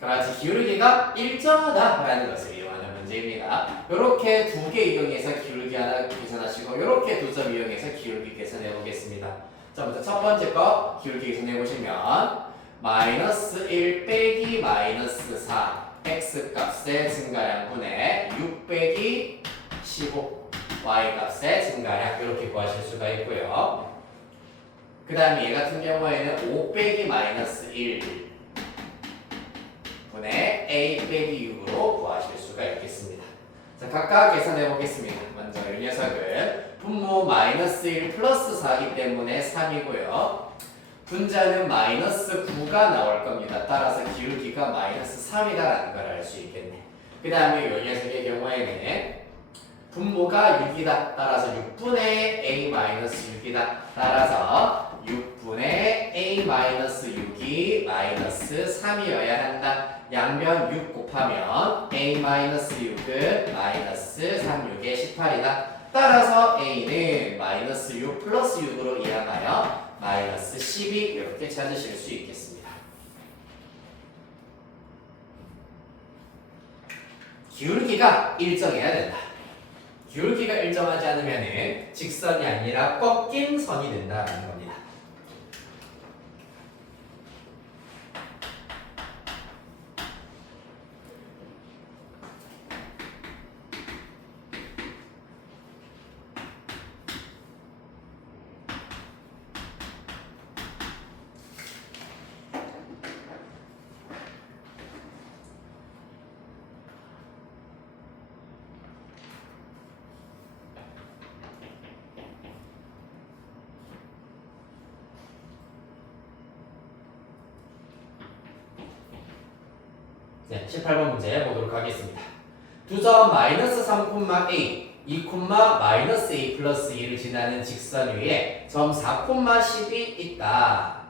그렇지. 기울기가 일정하다라는 것을 이용하는 문제입니다. 이렇게 두 개 이용해서 기울기 하나 계산하시고 이렇게 두 점 이용해서 기울기 계산해 보겠습니다. 자, 먼저 첫 번째 거 기울기 계산해 보시면 마이너스 1 빼기 마이너스 4 x 값의 증가량분의 6 빼기 15 y 값의 증가량 이렇게 구하실 수가 있고요. 그 다음에 얘 같은 경우에는 5 빼기 마이너스 1 분의 a 빼기 6으로 구하실 수가 있겠습니다. 자, 각각 계산해 보겠습니다. 먼저 이 녀석은 분모 마이너스 1 플러스 4이기 때문에 3이고요. 분자는 마이너스 9가 나올 겁니다. 따라서 기울기가 마이너스 3이다라는 걸 알 수 있겠네. 그 다음에 이 녀석의 경우에는 분모가 6이다. 따라서 6분의 a 마이너스 6이다. 따라서 6분의 a 마이너스 6이 마이너스 3이어야 한다. 양변 6 곱하면 a 마이너스 6은 마이너스 3, 6에 18이다. 따라서 a는 마이너스 6 플러스 6으로 이항하여 마이너스 12 이렇게 찾으실 수 있겠습니다. 기울기가 일정해야 된다. 기울기가 일정하지 않으면 직선이 아니라 꺾인 선이 된다라는 겁니다. 네, 18번 문제 보도록 하겠습니다. 두 점 마이너스 3,a, 2, 마이너스 a 플러스 2를 지나는 직선 위에 점 4,10이 있다.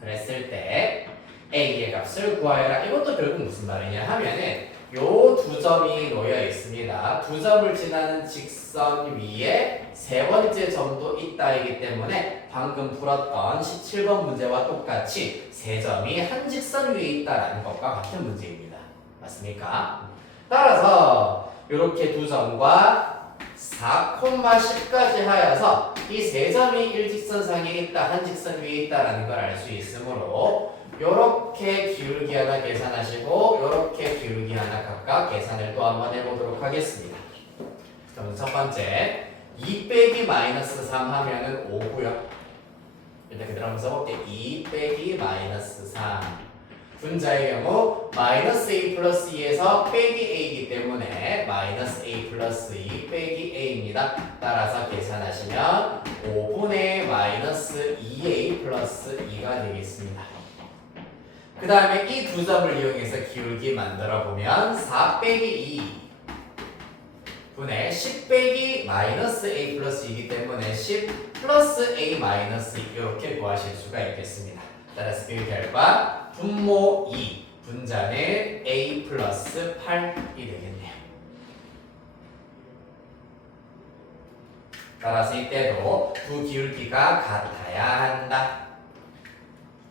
그랬을 때 a의 값을 구하여라. 이것도 결국 무슨 말이냐 하면은 요 두 점이 놓여 있습니다. 두 점을 지나는 직선 위에 세 번째 점도 있다이기 때문에 방금 풀었던 17번 문제와 똑같이 세 점이 한 직선 위에 있다라는 것과 같은 문제입니다. 맞습니까? 따라서 이렇게 두 점과 4,10까지 하여서 이 세 점이 일직선상에 있다, 한 직선 위에 있다라는 걸 알 수 있으므로 요렇게 기울기 하나 계산하시고 요렇게 기울기 하나 각각 계산을 또 한번 해보도록 하겠습니다. 그럼 첫 번째 2 빼기 마이너스 3 하면은 5고요. 일단 그대로 한번 써볼게요. 2 빼기 마이너스 3 분자의 경우 마이너스 a 플러스 2에서 빼기 a이기 때문에 마이너스 a 플러스 2 빼기 a입니다. 따라서 계산하시면 5분의 마이너스 2a 플러스 2가 되겠습니다. 그 다음에 이 두 점을 이용해서 기울기 만들어 보면 4 빼기 2 분의 10 빼기 마이너스 a 플러스 2이기 때문에 10 플러스 a 마이너스 2 이렇게 구하실 수가 있겠습니다. 따라서 그 결과 분모 2 분자는 a 플러스 8이 되겠네요. 따라서 이때도 두 기울기가 같아야 한다.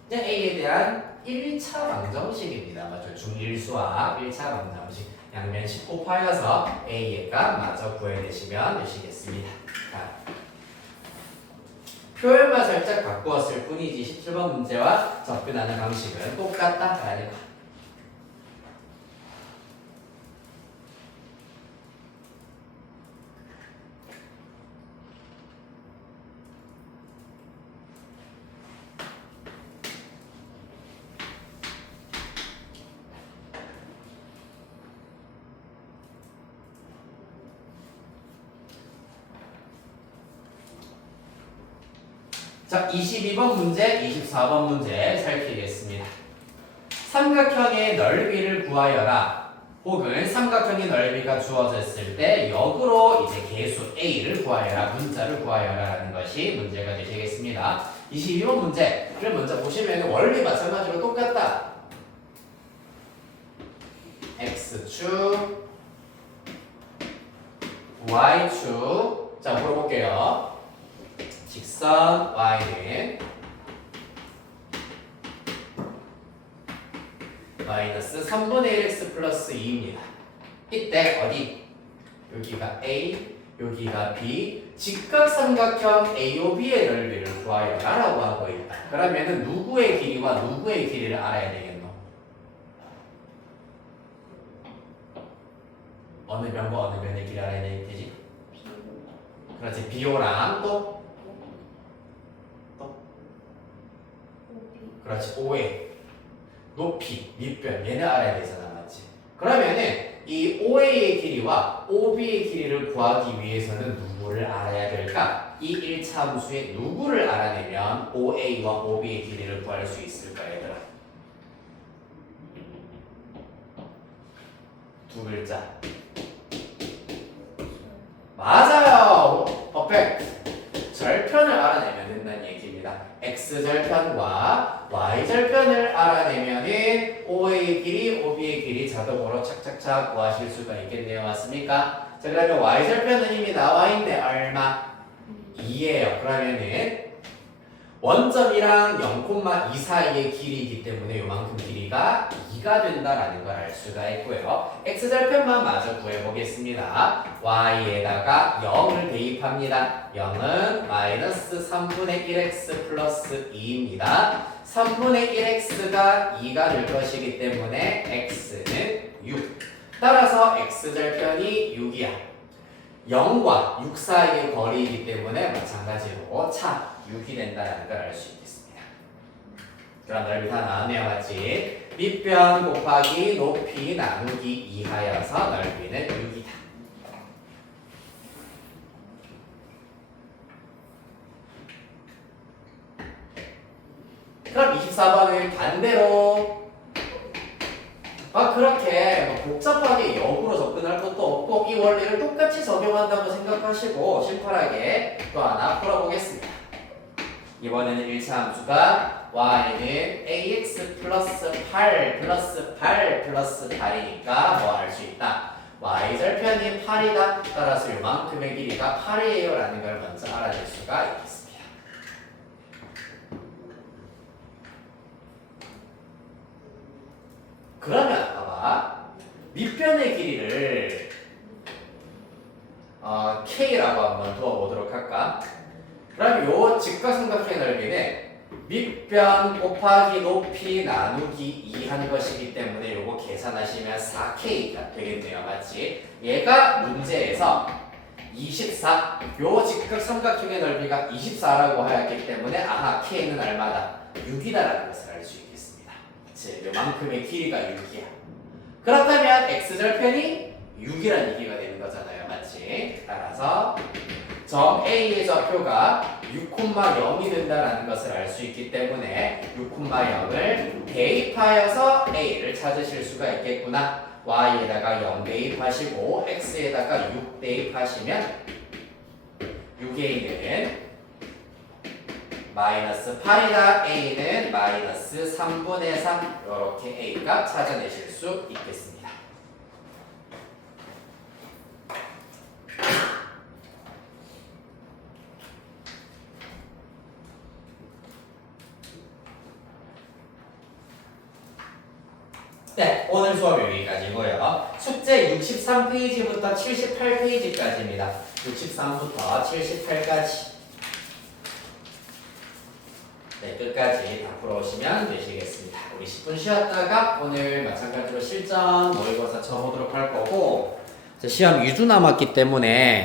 이제 a에 대한 1차 방정식입니다. 맞죠? 중1 수학 1차 방정식. 양면 10 곱하여서 a의 값 마저 구해내시면 되시겠습니다. 자, 표현만 살짝 바꾸었을 뿐이지 17번 문제와 접근하는 방식은 똑같다라는 거. 자, 22번 문제, 24번 문제 살피겠습니다. 삼각형의 넓이를 구하여라. 혹은 삼각형의 넓이가 주어졌을 때 역으로 이제 계수 a를 구하여라, 분자를 구하여라라는 것이 문제가 되시겠습니다. 22번 문제를 먼저 보시면 원리 마찬가지로 똑같다. x축, y축. 자, 물어볼게요. 직선 y는 마이너스 3분의 1x 플러스 2입니다. 이때 어디? 여기가 a, 여기가 b. 직각삼각형 AOB의 넓이를 구하여라 라고 하고 있다. 그러면은 누구의 길이와 누구의 길이를 알아야 되겠노? 어느 면과 어느 면의 길이를 알아야 되지? 그렇지. BO랑 또? 그렇지. OA 높이, 밑변 얘는 알아야 되잖아. 맞지? 그러면은 이 OA의 길이와 OB의 길이를 구하기 위해서는 누구를 알아야 될까? 이 1차 함수의 누구를 알아내면 OA와 OB의 길이를 구할 수 있을까 얘들아? 두 글자. 맞아요. 퍼펙트. 절편을 알아내면 된다는 얘기입니다. x절편과 y절편을 알아내면은 OA의 길이, OB의 길이 자동으로 착착착 구하실 수가 있겠네요. 맞습니까? 자, 그러면 y절편은 이미 나와 있네. 얼마? 2예요. 그러면은 원점이랑 0,2 사이의 길이이기 때문에 요만큼 길이가 2가 2가 된다라는 걸 알 수가 있고요. x절편만 마저 구해보겠습니다. y에다가 0을 대입합니다. 0은 마이너스 3분의 1x 플러스 2입니다. 3분의 1x가 2가 될 것이기 때문에 x는 6. 따라서 x절편이 6이야. 0과 6 사이의 거리이기 때문에 마찬가지로 차 6이 된다는 걸 알 수 있겠습니다. 그럼 넓이 다 나왔네요, 맞지? 밑변 곱하기 높이 나누기 2 하여서 넓이는 6이다. 그럼 24번은 반대로 그렇게 복잡하게 역으로 접근할 것도 없고 이 원리를 똑같이 적용한다고 생각하시고 심플하게 또 하나 풀어보겠습니다. 이번에는 1차 함수가 y는 ax 플러스 8 플러스 8 플러스 8이니까 뭐 할 수 있다? y절편이 8이다. 따라서 요만큼의 길이가 8이에요 라는 걸 먼저 알아낼 수가 있겠습니다. 그러면 봐봐. 밑변의 길이를 k라고 한번 두어보도록 할까? 그럼 요 직각삼각형의 넓이는 밑변 곱하기 높이 나누기 2 한 것이기 때문에 요거 계산하시면 4k가 되겠네요. 맞지? 얘가 문제에서 24. 요 직각삼각형의 넓이가 24라고 하였기 때문에 아하 k는 얼마다? 6이다라는 것을 알 수 있겠습니다. 즉 요만큼의 길이가 6이야. 그렇다면 x절편이 6이라는 얘기가 되는 거잖아요. 맞지? 따라서 점 A의 좌표가 6,0이 된다는 것을 알 수 있기 때문에 6,0을 대입하여서 A를 찾으실 수가 있겠구나. Y에다가 0 대입하시고 X에다가 6 대입하시면 6A는 마이너스 8이다. A는 마이너스 3분의 3 이렇게 A 값 찾아내실 수 있겠습니다. 네, 오늘 수업 여기까지고요. 숙제 63페이지부터 78페이지까지입니다. 63부터 78까지. 네, 끝까지 다 풀어오시면 되시겠습니다. 우리 10분 쉬었다가 오늘 마찬가지로 실전 모의고사 쳐보도록 할 거고 시험 2주 남았기 때문에